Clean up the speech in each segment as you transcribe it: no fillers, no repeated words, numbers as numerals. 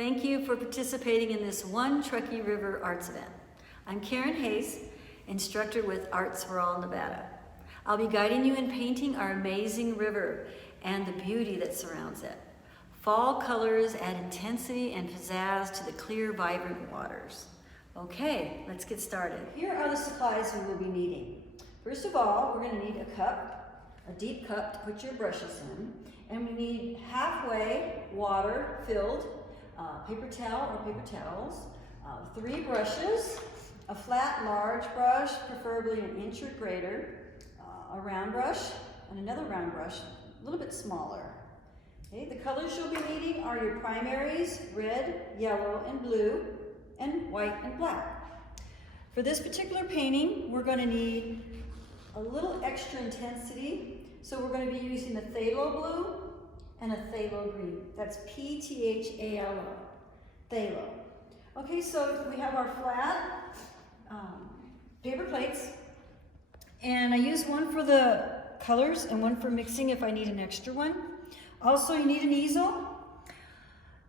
Thank you for participating in this One Truckee River Arts event. I'm Karen Hayes, instructor with Arts for All Nevada. I'll be guiding you in painting our amazing river and the beauty that surrounds it. Fall colors add intensity and pizzazz to the clear, vibrant waters. Okay, let's get started. Here are the supplies we will be needing. First of all, we're going to need a cup, a deep cup to put your brushes in, and we need halfway water filled paper towel or paper towels, 3 brushes, a flat large brush, preferably an inch or greater, a round brush, and another round brush, a little bit smaller. Okay, the colors you'll be needing are your primaries, red, yellow, and blue, and white and black. For this particular painting, we're going to need a little extra intensity, so we're going to be using a phthalo blue and a phthalo green. That's P-T-H-A-L-O, phthalo. Okay, so we have our flat paper plates, and I use one for the colors and one for mixing if I need an extra one. Also, you need an easel.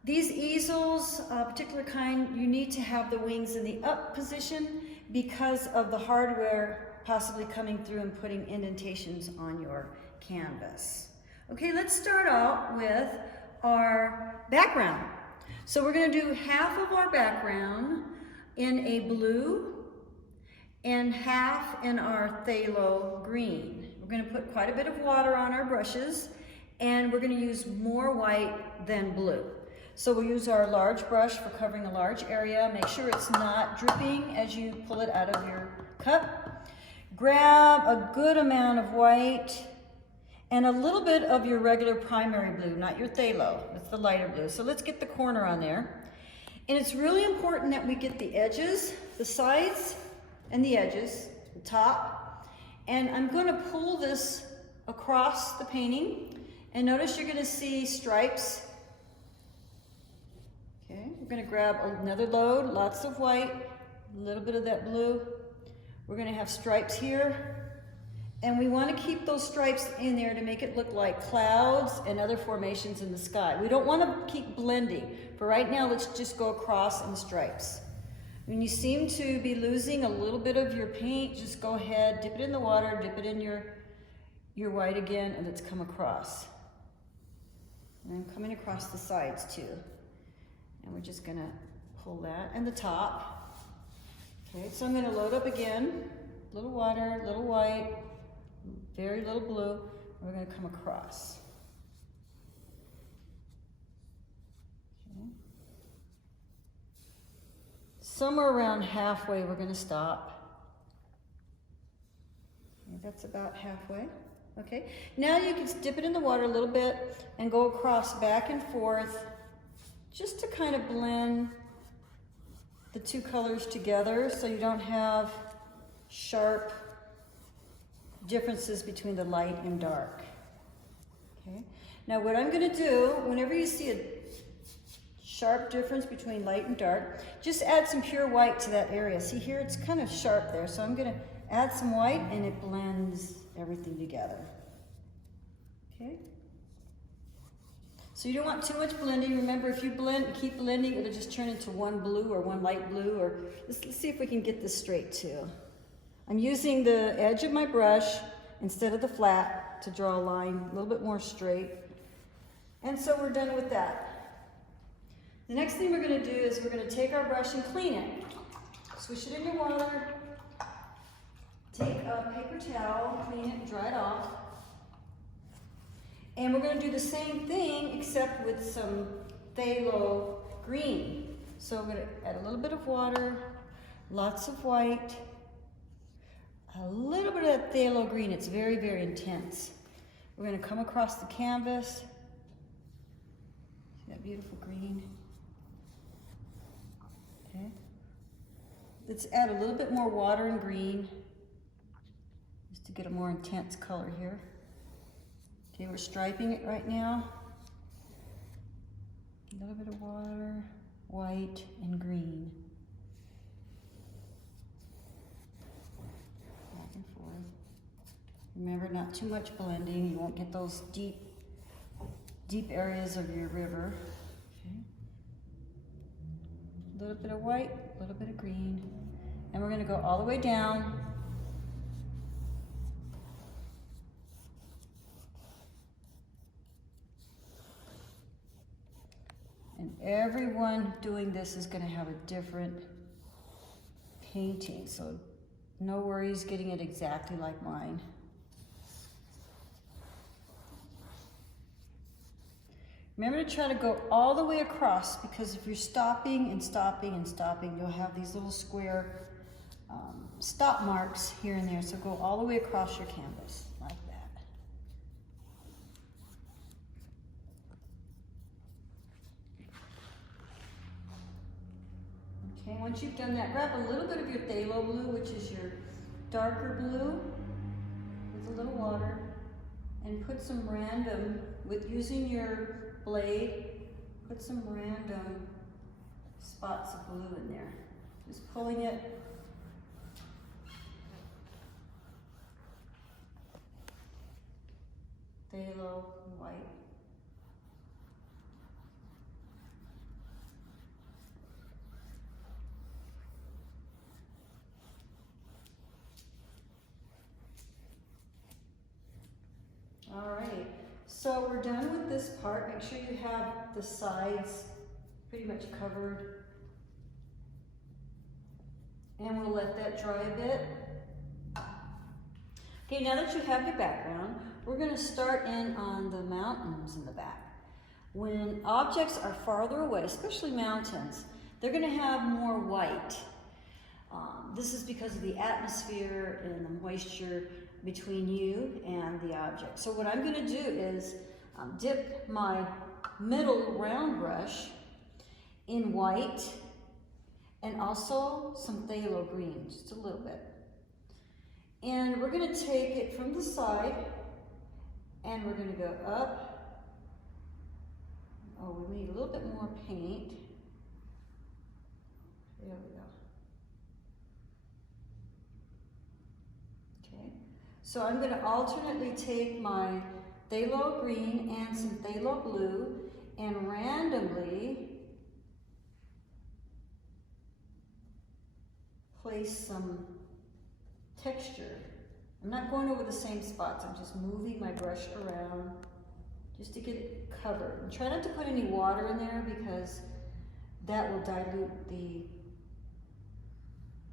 These easels, a particular kind, you need to have the wings in the up position because of the hardware possibly coming through and putting indentations on your canvas. Okay, let's start out with our background. So we're going to do half of our background in a blue and half in our phthalo green. We're going to put quite a bit of water on our brushes, and we're going to use more white than blue. So we'll use our large brush for covering a large area. Make sure it's not dripping as you pull it out of your cup. Grab a good amount of white and a little bit of your regular primary blue, not your phthalo, it's the lighter blue. So let's get the corner on there. And it's really important that we get the edges, the sides and the edges, the top. And I'm going to pull this across the painting. And notice you're going to see stripes. Okay, we're going to grab another load, lots of white, a little bit of that blue. We're going to have stripes here. And we want to keep those stripes in there to make it look like clouds and other formations in the sky. We don't want to keep blending. For right now, let's just go across in stripes. When you seem to be losing a little bit of your paint, just go ahead, dip it in the water, dip it in your white again, and let's come across. And I'm coming across the sides too. And we're just going to pull that, and the top. Okay, so I'm going to load up again. Little water, little white, very little blue. We're going to come across. Okay. Somewhere around halfway, we're going to stop. Okay, that's about halfway. Okay, now you can dip it in the water a little bit and go across back and forth just to kind of blend the two colors together so you don't have sharp differences between the light and dark. Okay, now what I'm going to do, whenever you see a sharp difference between light and dark, just add some pure white to that area. See here, it's kind of sharp there, so I'm going to add some white and it blends everything together. Okay, so you don't want too much blending. Remember, if you keep blending, it'll just turn into one blue or one light blue. Or let's see if we can get this straight too. I'm using the edge of my brush instead of the flat to draw a line a little bit more straight. And so we're done with that. The next thing we're going to do is we're going to take our brush and clean it. Swish it in your water. Take a paper towel, clean it, dry it off. And we're going to do the same thing except with some phthalo green. So we're going to add a little bit of water, lots of white, a little bit of that phthalo green. It's very, very intense. We're going to come across the canvas. See that beautiful green? Okay. Let's add a little bit more water and green just to get a more intense color here. Okay, we're striping it right now. A little bit of water, white, and green. Back and forth. Remember, not too much blending. You won't get those deep areas of your river. Okay. A little bit of white, a little bit of green. And we're gonna go all the way down. And everyone doing this is gonna have a different painting, so no worries getting it exactly like mine. Remember to try to go all the way across, because if you're stopping and stopping and stopping, you'll have these little square stop marks here and there. So go all the way across your canvas like that. Okay, once you've done that, grab a little bit of your phthalo blue, which is your darker blue, with a little water, and put some random, with using your blade, put some random spots of blue in there. Just pulling it. Phthalo white. All right, so we're done with this part. Make sure you have the sides pretty much covered. And we'll let that dry a bit. Okay, now that you have your background, we're gonna start in on the mountains in the back. When objects are farther away, especially mountains, they're gonna have more white. This is because of the atmosphere and the moisture between you and the object. So what I'm gonna do is dip my middle round brush in white and also some phthalo green, just a little bit. And we're gonna take it from the side and we're gonna go up. Oh, we need a little bit more paint. There we go. Okay, so I'm gonna alternately take my phthalo green and some phthalo blue and randomly place some texture. I'm not going over the same spots, I'm just moving my brush around just to get it covered. And try not to put any water in there because that will dilute the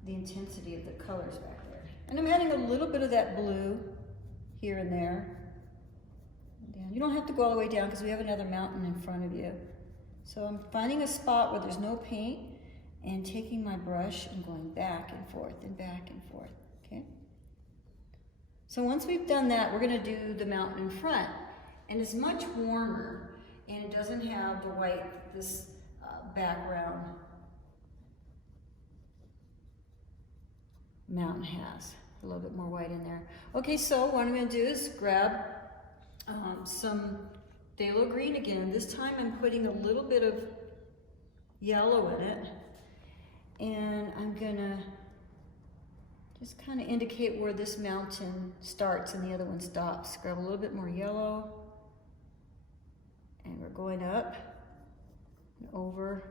intensity of the colors back there. And I'm adding a little bit of that blue here and there. And you don't have to go all the way down because we have another mountain in front of you. So I'm finding a spot where there's no paint and taking my brush and going back and forth and back and forth, okay? So once we've done that, we're gonna do the mountain in front. And it's much warmer and it doesn't have the white that this background mountain has. A little bit more white in there. Okay, so what I'm gonna do is grab some phthalo green again. This time I'm putting a little bit of yellow in it. And I'm gonna just kind of indicate where this mountain starts and the other one stops. Grab a little bit more yellow. And we're going up and over.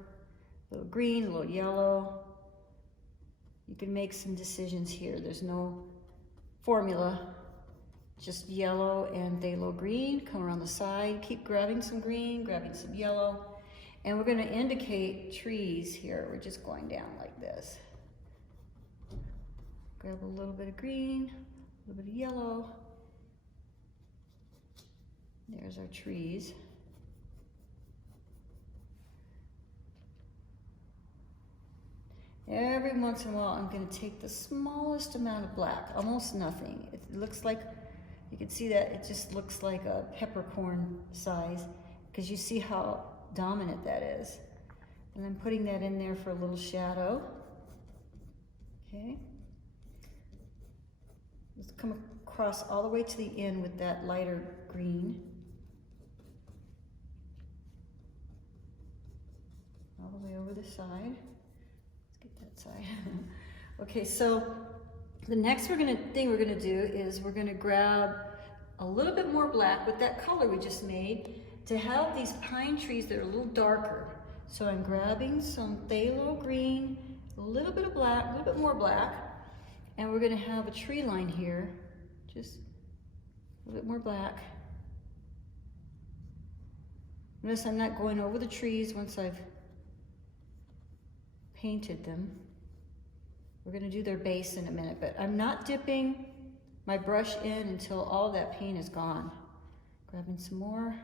A little green, a little yellow. You can make some decisions here. There's no formula. Just yellow and phthalo green. Come around the side. Keep grabbing some green, grabbing some yellow. And we're going to indicate trees here. We're just going down like this. Grab a little bit of green, a little bit of yellow. There's our trees. Every once in a while, I'm going to take the smallest amount of black, almost nothing. It looks like, you can see that it just looks like a peppercorn size, because you see how dominant that is. And I'm putting that in there for a little shadow. Okay. Let's come across all the way to the end with that lighter green. All the way over the side. Let's get that side. Okay, so the next thing we're gonna do is we're gonna grab a little bit more black with that color we just made to have these pine trees that are a little darker. So I'm grabbing some phthalo green, a little bit of black, a little bit more black, and we're gonna have a tree line here. Just a little bit more black. Notice I'm not going over the trees once I've painted them. We're gonna do their base in a minute, but I'm not dipping my brush in until all that paint is gone. Grabbing some more.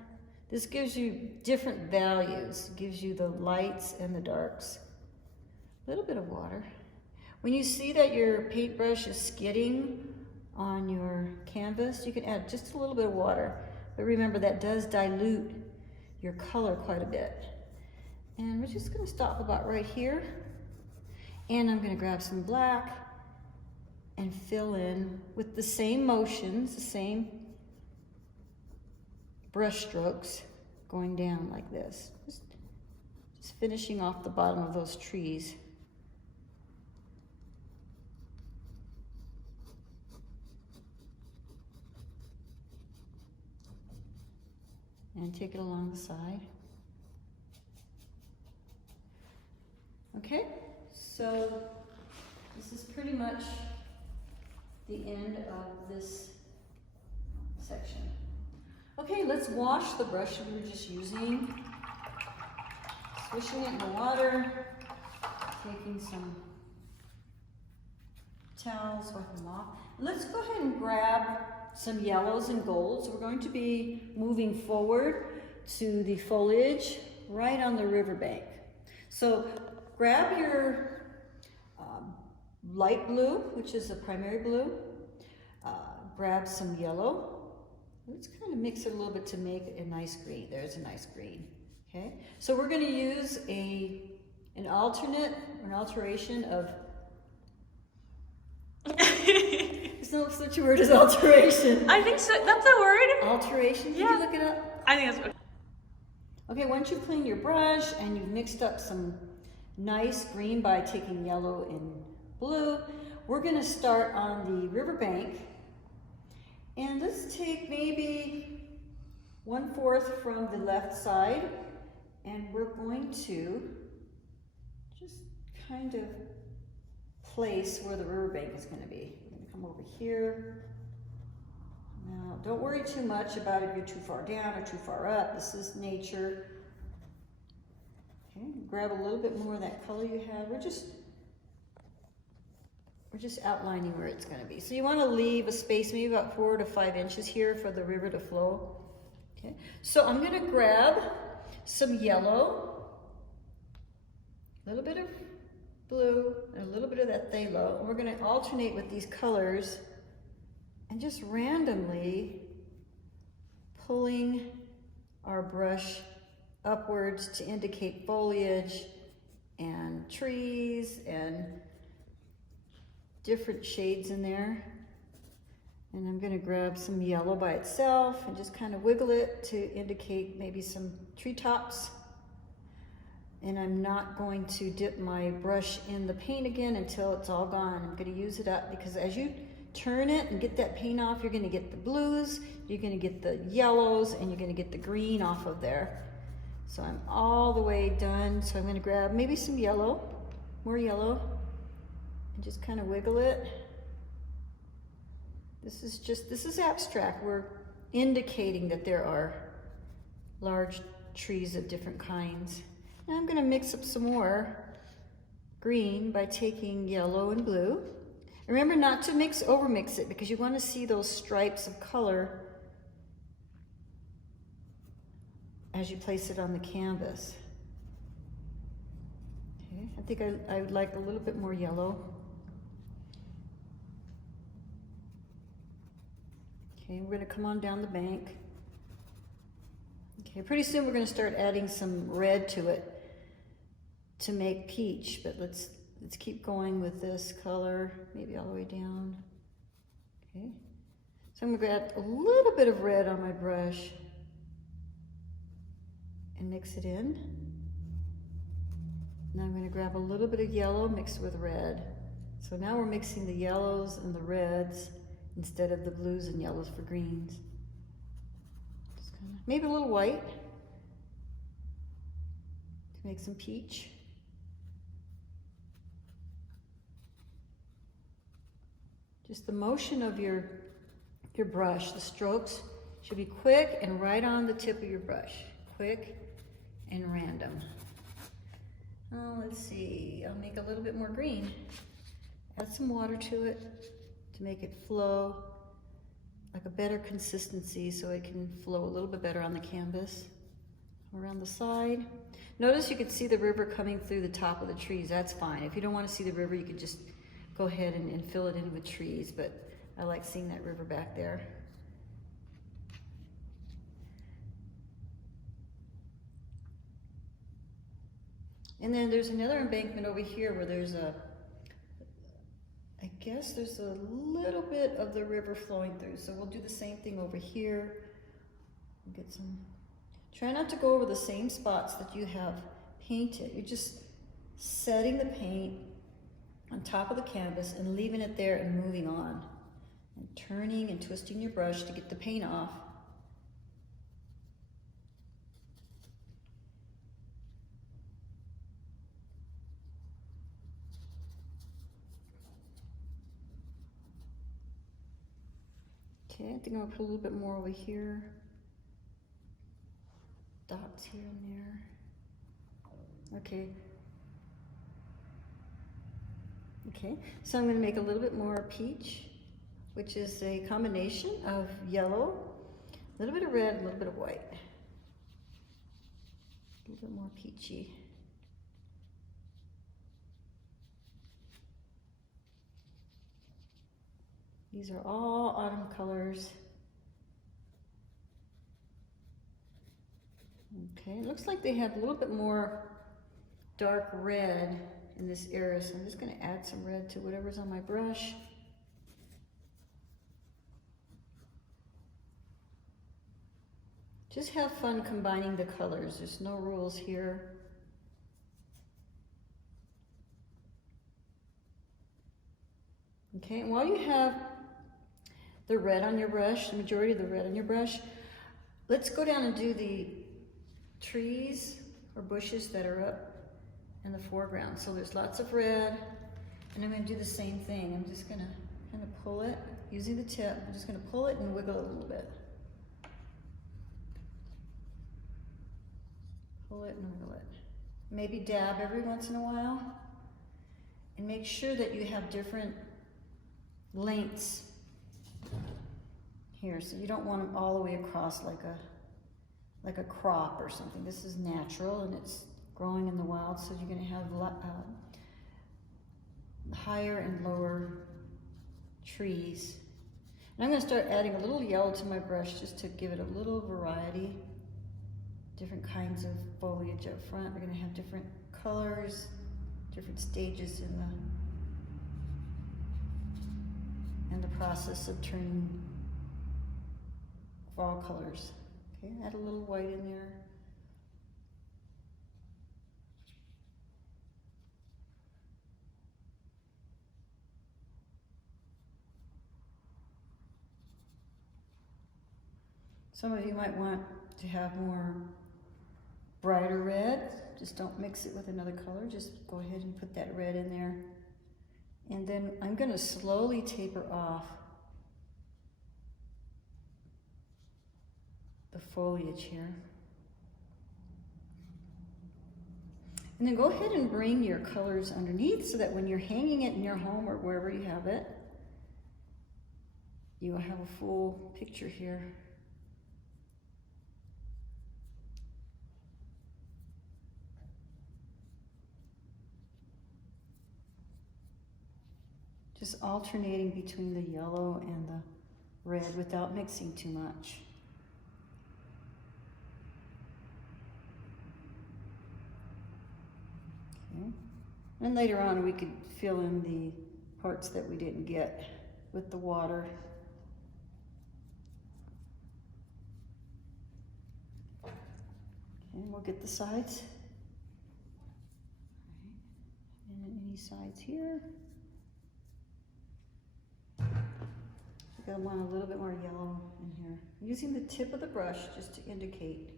This gives you different values. It gives you the lights and the darks. A little bit of water. When you see that your paintbrush is skidding on your canvas, you can add just a little bit of water. But remember, that does dilute your color quite a bit. And we're just gonna stop about right here. And I'm gonna grab some black and fill in with the same motions, the same brush strokes going down like this. Just finishing off the bottom of those trees. And take it along the side. Okay, so this is pretty much the end of this section. Okay, let's wash the brush that we were just using. Swishing it in the water, taking some towels, wiping them off. Let's go ahead and grab some yellows and golds. We're going to be moving forward to the foliage right on the riverbank. So grab your light blue, which is a primary blue. Grab some yellow. Let's kind of mix it a little bit to make a nice green. There's a nice green. Okay, so we're going to use an alteration of. There's no such a word as alteration. I think so. That's a word. Alteration. Yeah. Did you look it up? I think that's what. Okay, once you've cleaned your brush and you've mixed up some nice green by taking yellow and blue, we're going to start on the riverbank. And let's take maybe 1/4 from the left side, and we're going to just kind of place where the riverbank is going to be. We're going to come over here. Now, don't worry too much about if you're too far down or too far up. This is nature. Okay, grab a little bit more of that color you have. We're just outlining where it's going to be. So you want to leave a space, maybe about 4 to 5 inches here for the river to flow. Okay, so I'm going to grab some yellow, a little bit of blue, and a little bit of that phthalo. And we're going to alternate with these colors and just randomly pulling our brush upwards to indicate foliage and trees and different shades in there. And I'm going to grab some yellow by itself and just kind of wiggle it to indicate maybe some treetops. And I'm not going to dip my brush in the paint again until it's all gone. I'm going to use it up because as you turn it and get that paint off, you're going to get the blues, you're going to get the yellows, and you're going to get the green off of there. So I'm all the way done. So I'm going to grab maybe some yellow, more yellow, and just kind of wiggle it. This is abstract. We're indicating that there are large trees of different kinds. Now I'm going to mix up some more green by taking yellow and blue. Remember not to overmix it because you want to see those stripes of color as you place it on the canvas. Okay, I think I would like a little bit more yellow. Okay, we're going to come on down the bank. Okay, pretty soon we're going to start adding some red to it to make peach, but let's keep going with this color, maybe all the way down. Okay, so I'm going to add a little bit of red on my brush and mix it in. Now I'm going to grab a little bit of yellow mixed with red. So now we're mixing the yellows and the reds instead of the blues and yellows for greens. Just kind of, maybe a little white make some peach. Just the motion of your brush, the strokes should be quick and right on the tip of your brush. Quick and random. Oh, let's see, I'll make a little bit more green. Add some water to it to make it flow like a better consistency so it can flow a little bit better on the canvas. Around the side. Notice you can see the river coming through the top of the trees. That's fine. If you don't want to see the river, you could just go ahead and fill it in with trees, but I like seeing that river back there. And then there's another embankment over here where there's I guess there's a little bit of the river flowing through. So we'll do the same thing over here. Get some, try not to go over the same spots that you have painted. You're just setting the paint on top of the canvas and leaving it there and moving on. And turning and twisting your brush to get the paint off. Okay, I think I'll put a little bit more over here. Dots here and there. Okay. Okay, so I'm going to make a little bit more peach, which is a combination of yellow, a little bit of red, a little bit of white. A little bit more peachy. These are all autumn colors. Okay, it looks like they have a little bit more dark red in this area, so I'm just going to add some red to whatever's on my brush. Just have fun combining the colors. There's no rules here. Okay, and while you have the red on your brush, the majority of the red on your brush, let's go down and do the trees or bushes that are up in the foreground. So there's lots of red, and I'm going to do the same thing. I'm just going to kind of pull it using the tip. I'm just going to pull it and wiggle it a little bit. Pull it and wiggle it. Maybe dab every once in a while, and make sure that you have different lengths here, so you don't want them all the way across like a crop or something. This is natural and it's growing in the wild, so you're going to have higher and lower trees. And I'm going to start adding a little yellow to my brush just to give it a little variety. Different kinds of foliage up front. We're going to have different colors, different stages in the process of turning fall colors. Okay, add a little white in there. Some of you might want to have more brighter red. Just don't mix it with another color. Just go ahead and put that red in there. And then I'm going to slowly taper off the foliage here. And then go ahead and bring your colors underneath so that when you're hanging it in your home or wherever you have it, you will have a full picture here. Just alternating between the yellow and the red without mixing too much. Okay. And later on we could fill in the parts that we didn't get with the water. Okay, and we'll get the sides. All right. And any sides here. I want a little bit more yellow in here. I'm using the tip of the brush just to indicate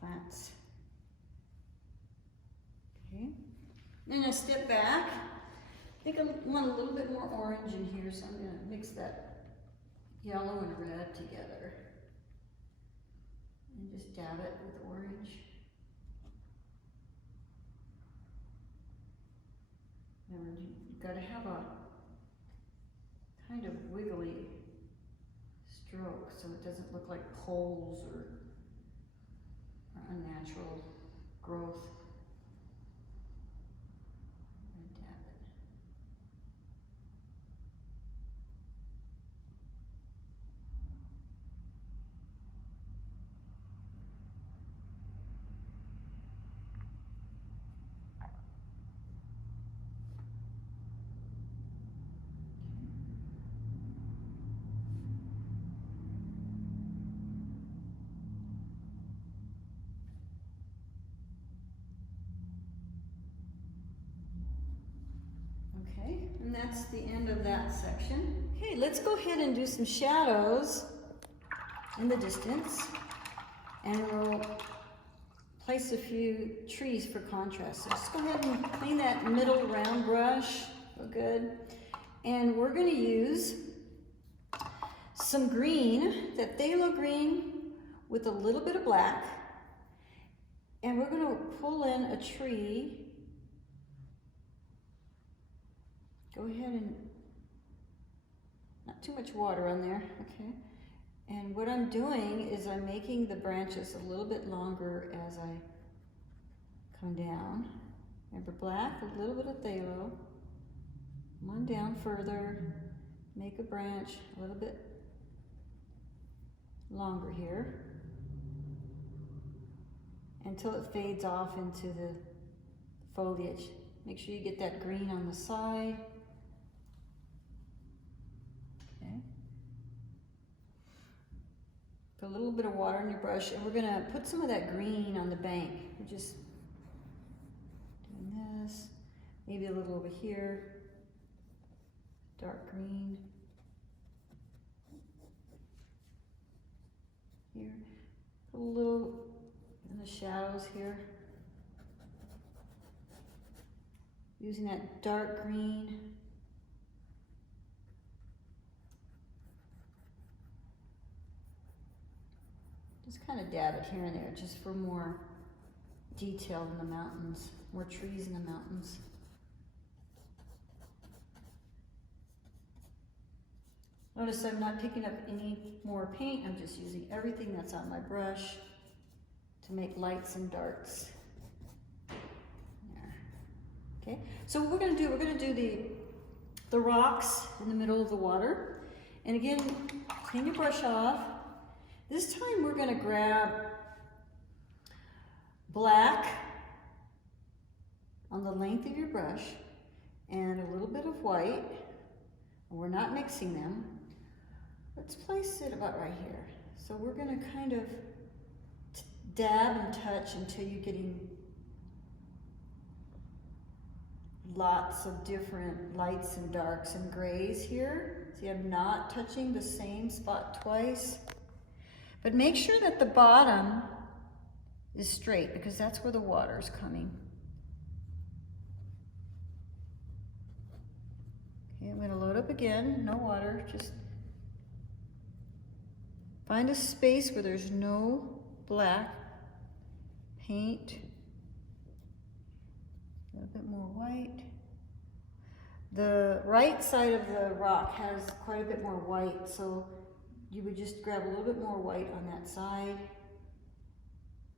plants. Then I step back. I think I want a little bit more orange in here, so I'm going to mix that yellow and red together. And just dab it with orange. Remember, you've got to have a kind of wiggly stroke so it doesn't look like holes or unnatural growth. And dab it. Okay, and that's the end of that section. Okay, let's go ahead and do some shadows in the distance, and we'll place a few trees for contrast. So just go ahead and clean that middle round brush, real good. And we're gonna use some green, that phthalo green with a little bit of black, and we're gonna pull in a tree. Go ahead and, not too much water on there, okay? And what I'm doing is I'm making the branches a little bit longer as I come down. Remember, black, a little bit of phthalo. Come on down further, make a branch a little bit longer here until it fades off into the foliage. Make sure you get that green on the side. Put a little bit of water in your brush, and we're gonna put some of that green on the bank. We're just doing this, maybe a little over here, dark green. Here, put a little in the shadows here. Using that dark green. Just kind of dab it here and there, just for more detail in the mountains, more trees in the mountains. Notice I'm not picking up any more paint, I'm just using everything that's on my brush to make lights and darks. There. Okay, so what we're going to do the rocks in the middle of the water. And again, clean your brush off. This time we're going to grab black on the length of your brush and a little bit of white. We're not mixing them. Let's place it about right here. So we're going to kind of dab and touch until you're getting lots of different lights and darks and grays here. See, I'm not touching the same spot twice. But make sure that the bottom is straight, because that's where the water is coming. Okay, I'm going to load up again, no water, just find a space where there's no black paint. A little bit more white. The right side of the rock has quite a bit more white, so you would just grab a little bit more white on that side.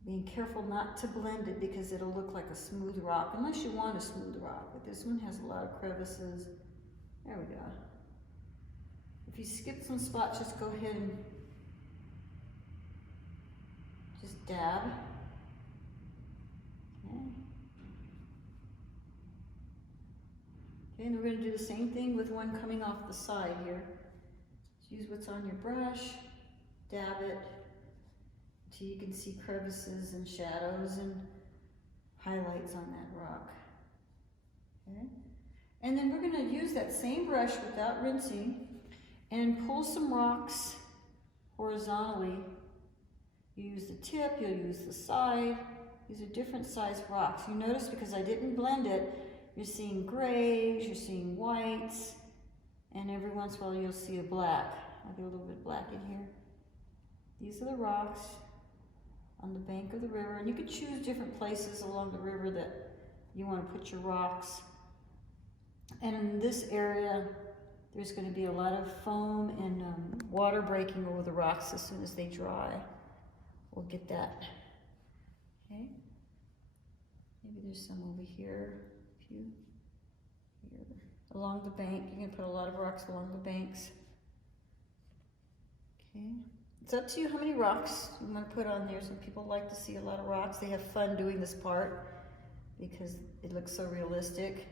Being careful not to blend it because it'll look like a smooth rock, unless you want a smooth rock, but this one has a lot of crevices. There we go. If you skip some spots, just go ahead and just dab. Okay. Okay, and we're going to do the same thing with one coming off the side here. Use what's on your brush, dab it until you can see crevices and shadows and highlights on that rock. Okay? And then we're going to use that same brush without rinsing and pull some rocks horizontally. You use the tip, you'll use the side. These are different size rocks. You notice because I didn't blend it, You're seeing grays, you're seeing whites, and every once in a while you'll see a black. I'll get a little bit black in here. These are the rocks on the bank of the river, and you can choose different places along the river that you want to put your rocks. And in this area, there's going to be a lot of foam and water breaking over the rocks as soon as they dry. We'll get that. Okay. Maybe there's some over here. A few here. Along the bank, you're going to put a lot of rocks along the banks. Okay. It's up to you how many rocks you want to put on there. Some people like to see a lot of rocks. They have fun doing this part because it looks so realistic.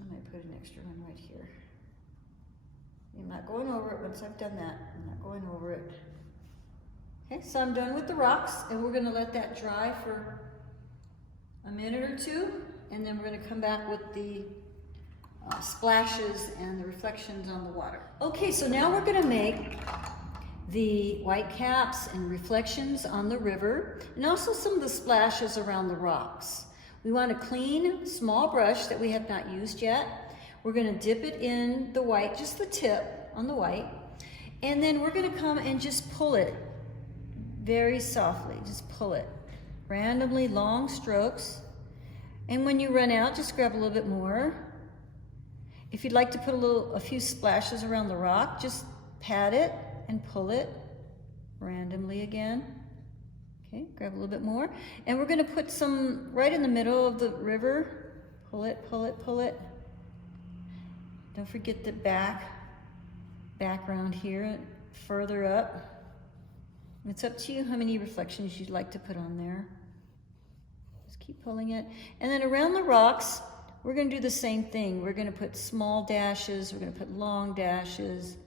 I might put an extra one right here. I'm not going over it. Once I've done that, I'm not going over it. Okay, so I'm done with the rocks, and we're going to let that dry for a minute or two, and then we're going to come back with the splashes and the reflections on the water. Okay, so now we're going to make the white caps and reflections on the river, and also some of the splashes around the rocks. We want a clean, small brush that we have not used yet. We're going to dip it in the white, just the tip on the white, and then we're going to come and just pull it very softly. Just pull it. Randomly long strokes. And when you run out, just grab a little bit more. If you'd like to put a few splashes around the rock, just pat it and pull it randomly again. Okay, grab a little bit more. And we're going to put some right in the middle of the river. Pull it, pull it, pull it. Don't forget the background here, further up. It's up to you how many reflections you'd like to put on there. Just keep pulling it. And then around the rocks, we're going to do the same thing. We're going to put small dashes. We're going to put long dashes.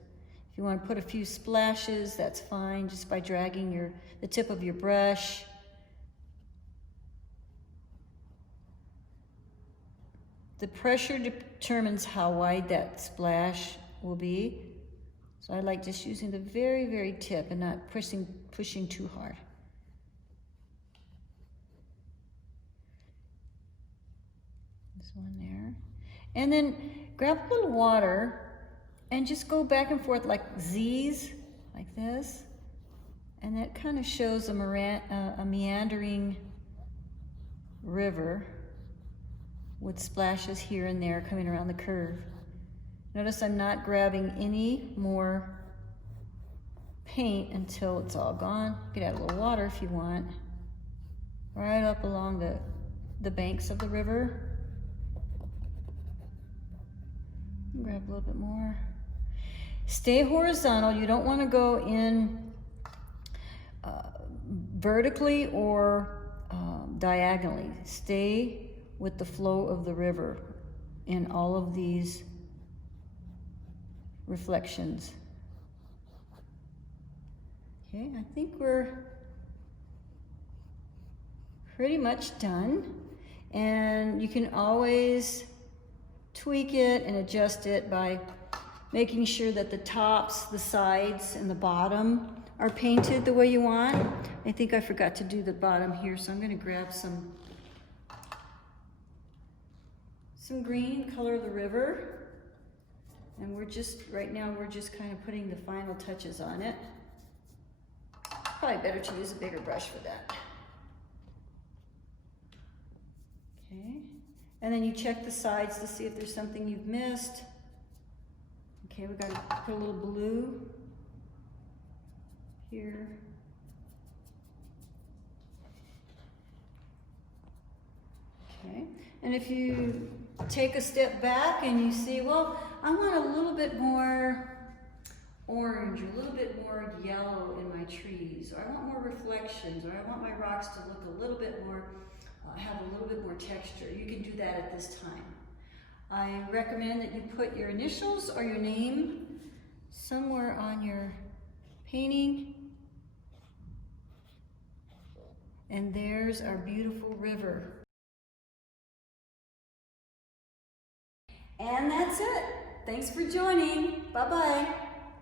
If you want to put a few splashes, that's fine, just by dragging the tip of your brush. The pressure determines how wide that splash will be. So I like just using the very, very tip and not pushing too hard. This one there. And then grab a little water and just go back and forth like Z's, like this. And that kind of shows a meandering river with splashes here and there coming around the curve. Notice I'm not grabbing any more paint until it's all gone. You could add a little water if you want. Right up along the banks of the river. Grab a little bit more. Stay horizontal. You don't want to go in vertically or diagonally. Stay with the flow of the river in all of these reflections. Okay, I think we're pretty much done. And you can always tweak it and adjust it by making sure that the tops, the sides, and the bottom are painted the way you want. I think I forgot to do the bottom here, so I'm going to grab some green, color of the river. And right now we're just kind of putting the final touches on it. Probably better to use a bigger brush for that. Okay, and then you check the sides to see if there's something you've missed. Okay, we got to put a little blue here. Okay, and if you take a step back and you see, well, I want a little bit more orange, or a little bit more yellow in my trees, or I want more reflections, or I want my rocks to look a little bit more, have a little bit more texture. You can do that at this time. I recommend that you put your initials or your name somewhere on your painting. And there's our beautiful river. And that's it. Thanks for joining. Bye-bye.